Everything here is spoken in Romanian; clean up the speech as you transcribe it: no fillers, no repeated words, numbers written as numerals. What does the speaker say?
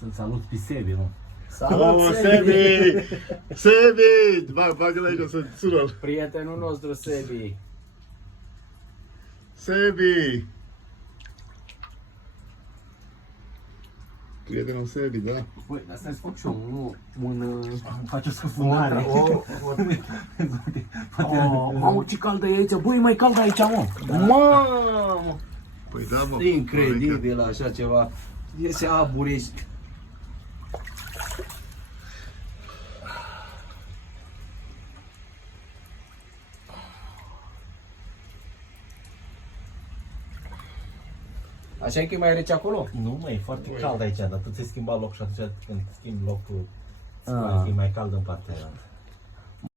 Să-l salut pe Sebi, nu? Salut, Sebi! Sebi! Bagă-l aici, să sună-l. Prietenul nostru, Sebi. Sebi! Prietenul Sebi, da. Păi, dar stai să fac și eu, faci o scufundare. Mamă, ce caldă e aici, băi, mai cald aici, mă. Mamă! Păi da, mă. Incredibil așa ceva. Iese aburești. Așa e că e mai rece acolo? Nu, mă, e foarte cald aici, dar tu ți-ai schimbat loc și atunci când schimbi locul, e mai cald în partea aia.